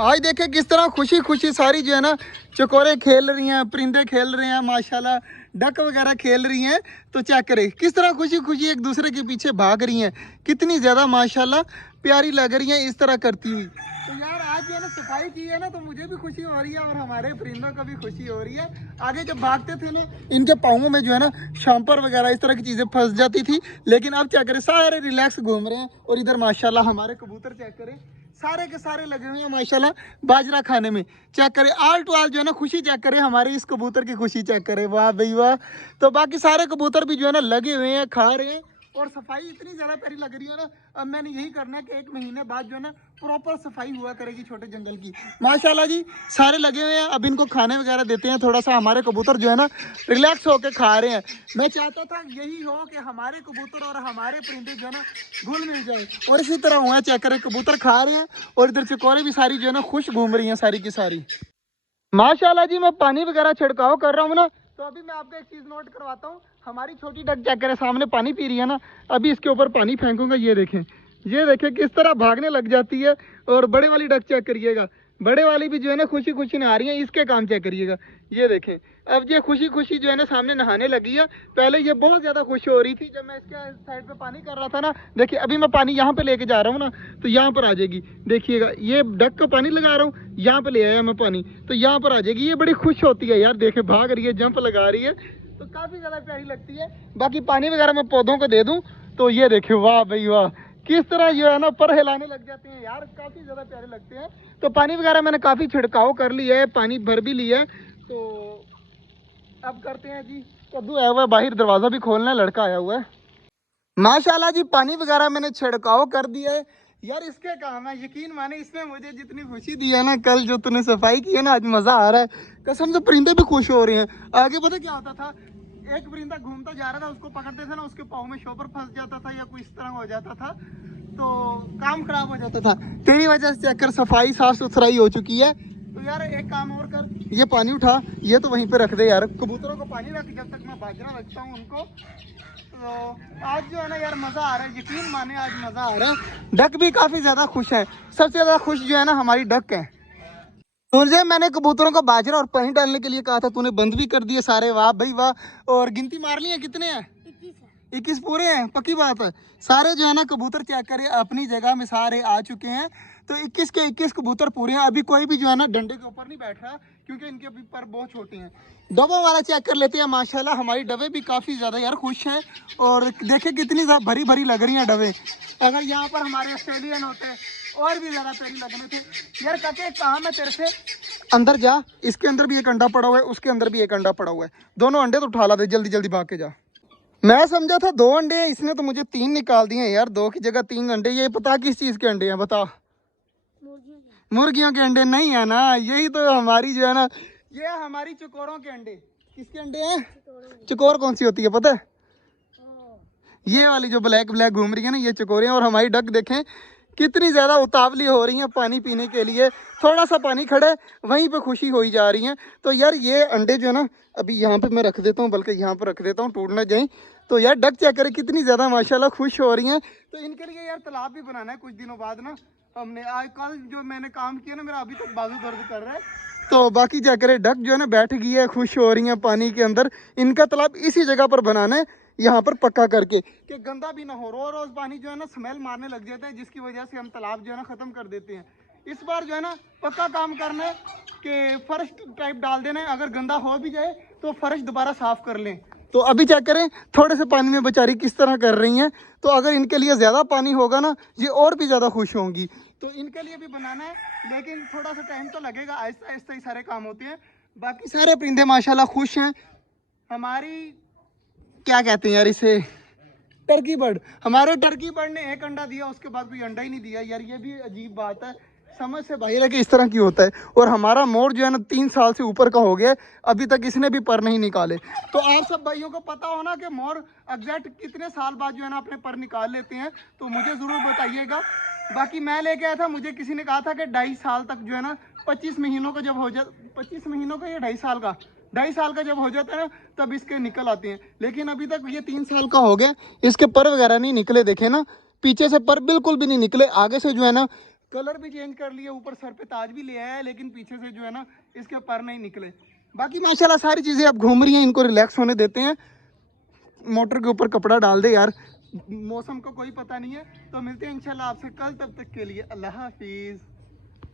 आज देखे किस तरह खुशी खुशी सारी जो है ना चकोरे खेल रही हैं, परिंदे खेल रहे हैं माशाल्लाह, डक वगैरह खेल रही हैं। तो चेक करें किस तरह खुशी खुशी एक दूसरे के पीछे भाग रही हैं, कितनी ज़्यादा माशाल्लाह प्यारी लग रही हैं इस तरह करती हुई। तो यार आज जो है ना सफाई की है ना, तो मुझे भी खुशी हो रही है और हमारे परिंदों को भी खुशी हो रही है। आगे जब भागते थे ना, इनके पाँवों में जो है ना शैम्पर वगैरह इस तरह की चीज़ें फंस जाती थी, लेकिन अब चेक करें सारे रिलैक्स घूम रहे हैं। और इधर माशाल्लाह हमारे कबूतर चेक करें सारे के सारे लगे हुए हैं माशाल्लाह बाजरा खाने में। चेक करें आल टू आल जो है ना खुशी चेक करें, हमारे इस कबूतर की खुशी चेक करें, वाह भाई वाह। तो बाकी सारे कबूतर भी जो है ना लगे हुए हैं, खा रहे हैं। और सफाई इतनी ज़्यादा प्यारी लग रही है ना, अब मैंने यही करना है कि 1 महीने बाद जो है ना प्रॉपर सफाई हुआ करेगी छोटे जंगल की। माशाल्लाह जी सारे लगे हुए हैं। अब इनको खाने वगैरह देते हैं, थोड़ा सा हमारे कबूतर जो है ना रिलैक्स होकर खा रहे हैं। मैं चाहता था यही हो कि हमारे कबूतर और हमारे परिंदे जो है ना घुल मिल जाए, और इसी तरह हुआ। चेक करें कबूतर खा रहे हैं और इधर चकोरे भी सारी जो है ना खुश घूम रही हैं सारी की सारी। माशाल्लाह जी मैं पानी वगैरह छिड़काव कर रहा हूँ ना, तो अभी मैं आपको एक चीज़ नोट करवाता हूँ। हमारी छोटी डक चेक करें सामने पानी पी रही है ना, अभी इसके ऊपर पानी फेंकूंगा, ये देखें किस तरह भागने लग जाती है। और बड़े वाली डक चेक करिएगा, बड़े वाली भी जो है ना खुशी खुशी नहा रही है। इसके काम चेक करिएगा, ये देखें अब ये खुशी खुशी जो है ना सामने नहाने लगी है। पहले ये बहुत ज़्यादा खुश हो रही थी जब मैं इसके साइड पे पानी कर रहा था ना। देखिए अभी मैं पानी यहाँ पे लेके जा रहा हूँ ना, तो यहाँ पर आ जाएगी। देखिएगा ये डक का पानी लगा रहा हूँ, यहाँ पे ले आया मैं पानी, तो यहाँ पर आ जाएगी। ये बड़ी खुश होती है यार, देखे भाग रही है, जंप लगा रही है, तो काफ़ी ज़्यादा प्यारी लगती है। बाकी पानी वगैरह मैं पौधों को दे दूँ तो ये देखे वाह भाई वाह, किस तरह जो है ना पर हिलाने लग जाते हैं यार, काफ़ी ज़्यादा प्यारे लगते हैं। तो पानी वगैरह मैंने काफ़ी छिड़काव कर लिया है, पानी भर भी लिया है। तो अब करते हैं जी, कद्दू आया हुआ है बाहर, दरवाज़ा भी खोलना है, लड़का आया हुआ है। माशाल्लाह जी पानी वगैरह मैंने छिड़काव कर दिया है यार, इसके काम है। यकीन माने इसमें मुझे जितनी खुशी दी है ना, कल जो तूने सफाई की है ना, आज मज़ा आ रहा है कसम से। परिंदे भी खुश हो रहे हैं। आगे पता क्या होता था, एक परिंदा घूमता जा रहा था, उसको पकड़ते थे ना, उसके पाँव में शॉपर फंस जाता था या कोई इस तरह हो जाता था, तो काम खराब हो जाता था। तेरी वजह से चेक कर सफाई साफ सुथराई हो चुकी है। तो यार एक काम और कर, ये पानी उठा, ये तो वहीं पे रख दे यार, कबूतरों को पानी रख जब तक मैं बाजरा रखता हूँ उनको। तो आज जो है ना यार मज़ा आ रहा है, यकीन माने आज मज़ा आ रहा है। डक भी काफ़ी ज़्यादा खुश है, सबसे ज़्यादा खुश जो है ना हमारी डक है। तुझे मैंने कबूतरों को बाजरा और पानी डालने के लिए कहा था, तूने बंद भी कर दिए सारे, वाह भाई वाह। और गिनती मार ली है कितने हैं? 21 पूरे हैं, पक्की बात है। सारे जो है ना कबूतर चेक करें अपनी जगह में सारे आ चुके हैं। तो 21 के 21 कबूतर पूरे हैं। अभी कोई भी जो है ना डंडे के ऊपर नहीं बैठ रहा, क्योंकि इनके अभी पर बहुत छोटे हैं। डबों वाला चेक कर लेते हैं। माशाल्लाह हमारी डबे भी काफ़ी ज़्यादा यार खुश हैं, और देखें कितनी भरी भरी लग रही हैं डबे। अगर यहाँ पर हमारे ऑस्ट्रेलियन होते और भी ज़्यादा प्यारी लगने थे यार। कहते काम है तेरे से, अंदर जा, इसके अंदर भी एक अंडा पड़ा हुआ है, उसके अंदर भी एक अंडा पड़ा हुआ है, दोनों अंडे तो उठा ला दे, जल्दी जल्दी भाग के जा। मैं समझा था 2 अंडे हैं, इसने तो मुझे 3 निकाल दिए हैं यार, 2 की जगह 3 अंडे। ये पता किस चीज़ के अंडे हैं बता? मुर्गियों के अंडे नहीं है ना, यही तो हमारी जो है ना, ये हमारी चकोरों के अंडे। किसके अंडे हैं? चकोर कौन सी होती है पता है? ये वाली जो ब्लैक ब्लैक घूम रही है ना, ये चकोरे हैं। और हमारी डक देखें कितनी ज़्यादा उतावली हो रही हैं पानी पीने के लिए। थोड़ा सा पानी खड़ा है, वहीं पे खुशी हो ही जा रही हैं। तो यार ये अंडे जो है ना अभी यहाँ पे मैं रख देता हूँ, बल्कि यहाँ पर रख देता हूँ, टूट ना जाए। तो यार डक चेक करें कितनी ज़्यादा माशाल्लाह खुश हो रही हैं। तो इनके लिए यार तालाब भी बनाना है कुछ दिनों बाद ना। हमने आज कल जो मैंने काम किया ना, मेरा अभी तक बाजू दर्द कर रहा है। तो बाकी चेक करें डक जो है ना बैठ गई है, खुश हो रही है पानी के अंदर। इनका तालाब इसी जगह पर बनाना है, यहाँ पर पक्का करके, कि गंदा भी ना हो। रोज रोज पानी जो है ना स्मेल मारने लग जाता है, जिसकी वजह से हम तालाब जो है ना ख़त्म कर देते हैं। इस बार जो है ना पक्का काम करना है कि फर्श टाइप डाल देना है, अगर गंदा हो भी जाए तो फर्श दोबारा साफ़ कर लें। तो अभी चेक करें थोड़े से पानी में बेचारी किस तरह कर रही हैं। तो अगर इनके लिए ज़्यादा पानी होगा ना, ये और भी ज़्यादा खुश होंगी। तो इनके लिए भी बनाना है, लेकिन थोड़ा सा टाइम तो लगेगा, आहिस्ता आहिस्ता ही सारे काम होते हैं। बाकी सारे परिंदे माशाल्लाह खुश हैं। हमारी क्या कहते हैं यार इसे, टर्की बर्ड, हमारे टर्की बर्ड ने 1 अंडा दिया, उसके बाद कोई अंडा ही नहीं दिया यार। ये भी अजीब बात है, समझ से बाहर है कि इस तरह की होता है। और हमारा मोर जो है ना 3 साल से ऊपर का हो गया, अभी तक इसने भी पर नहीं निकाले। तो आप सब भाइयों को पता हो ना कि मोर एग्जैक्ट कितने साल बाद जो है ना अपने पर निकाल लेते हैं, तो मुझे ज़रूर बताइएगा। बाकी मैं लेके आया था, मुझे किसी ने कहा था कि 2.5 साल तक जो है ना 25 महीनों का जब हो जाए, 25 महीनों का या 2.5 साल का जब हो जाता है ना, तब इसके निकल आते हैं। लेकिन अभी तक ये 3 साल का हो गया, इसके पर वगैरह नहीं निकले। देखे ना पीछे से पर बिल्कुल भी नहीं निकले, आगे से जो है ना कलर भी चेंज कर लिया, ऊपर सर पे ताज भी ले आया है, लेकिन पीछे से जो है ना इसके पर नहीं निकले। बाकी माशाल्लाह सारी चीज़ें अब घूम रही हैं, इनको रिलैक्स होने देते हैं। मोटर के ऊपर कपड़ा डाल दे यार, मौसम का कोई पता नहीं है। तो मिलते हैं इंशाल्लाह आपसे कल, तब तक के लिए अल्लाह हाफिज़।